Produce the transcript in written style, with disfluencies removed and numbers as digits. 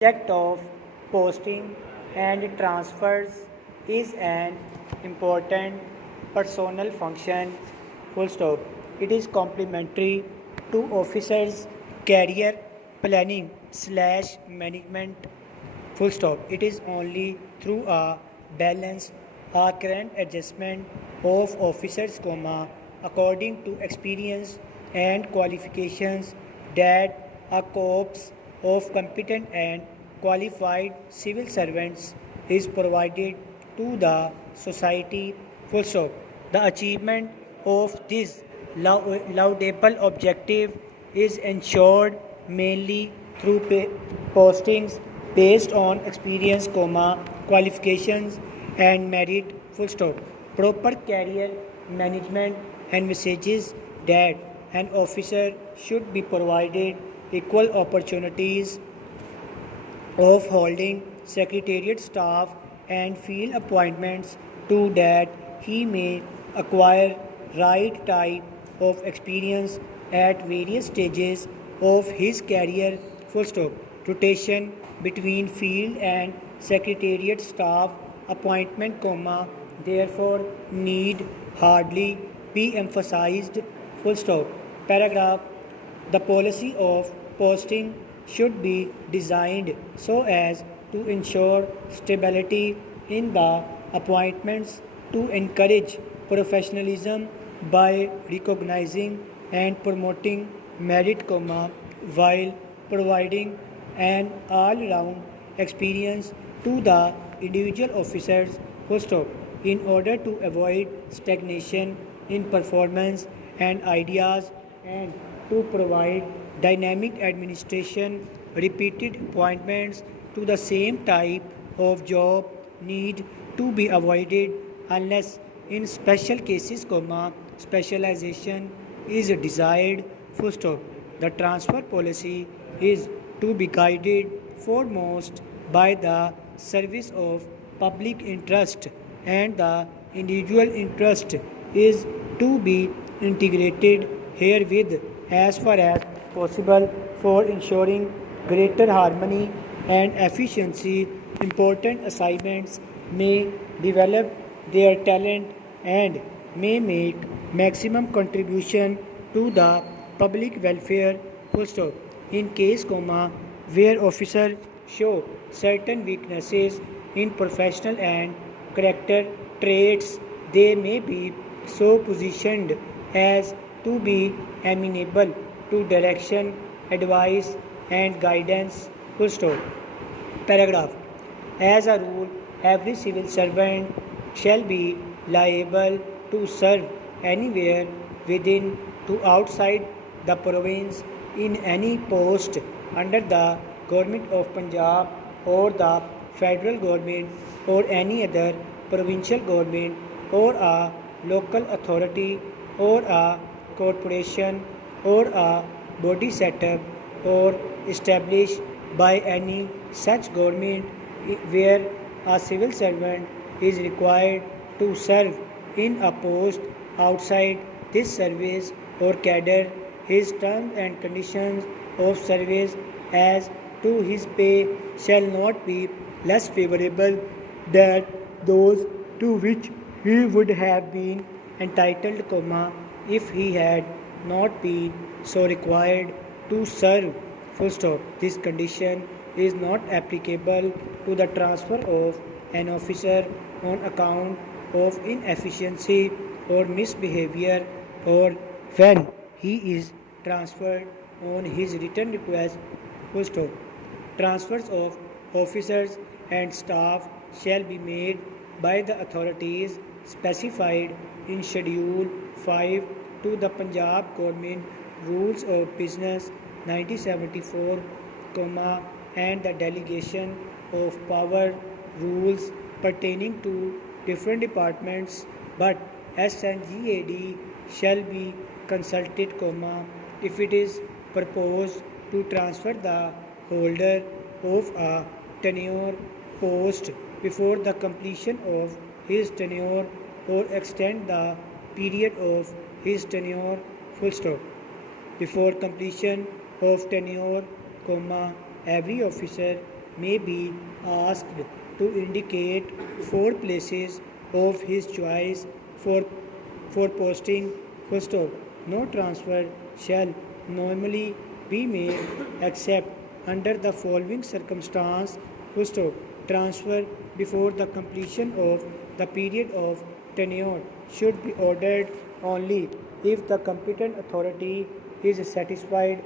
Subject of posting and transfers is an important personal function. Full stop. It is complementary to officers' career planning slash management. Full stop. It is only through a balanced, current adjustment of officers, according to experience and qualifications that a corps of competent and qualified civil servants is provided to the society. Full stop. The achievement of this laudable objective is ensured mainly through postings based on experience, qualifications and merit. Full stop. Proper career management envisages that an officer should be provided equal opportunities of holding secretariat staff and field appointments to that he may acquire right type of experience at various stages of his career. Full stop. Rotation between field and secretariat staff appointment, therefore need hardly be emphasized. Full stop. Paragraph. The policy of posting should be designed so as to ensure stability in the appointments, to encourage professionalism by recognizing and promoting merit, while providing an all-round experience to the individual officers. Full stop. In order to avoid stagnation in performance and ideas and to provide dynamic administration, repeated appointments to the same type of job need to be avoided unless in special cases, specialization is desired. Full stop. The transfer policy is to be guided foremost by the service of public interest, and the individual interest is to be integrated herewith as far as possible for ensuring greater harmony and efficiency. Important assignments may develop their talent and may make maximum contribution to the public welfare. Full stop. In case, where officers show certain weaknesses in professional and character traits, they may be so positioned as to be amenable to direction, advice, and guidance. Full stop. Paragraph. As a rule, every civil servant shall be liable to serve anywhere within to outside the province in any post under the Government of Punjab or the federal government or any other provincial government or a local authority or a corporation or a body set up or established by any such government, where a civil servant is required to serve in a post outside this service or cadre. His terms and conditions of service as to his pay shall not be less favorable than those to which he would have been entitled, if he had not been so required to serve. Full stop. This condition is not applicable to the transfer of an officer on account of inefficiency or misbehavior, or when he is transferred on his written request. Full stop. Transfers of officers and staff shall be made by the authorities specified in Schedule 5 to the Punjab Government Rules of Business 1974, and the delegation of power rules pertaining to different departments, but SNGAD shall be consulted, if it is proposed to transfer the holder of a tenure post before the completion of his tenure or extend the period of his tenure. Full stop. Before completion of tenure, every officer may be asked to indicate four places of his choice for, for posting full stop. No transfer shall normally be made except under the following circumstance full stop. Transfer before the completion of the period of tenure should be ordered only if the competent authority is satisfied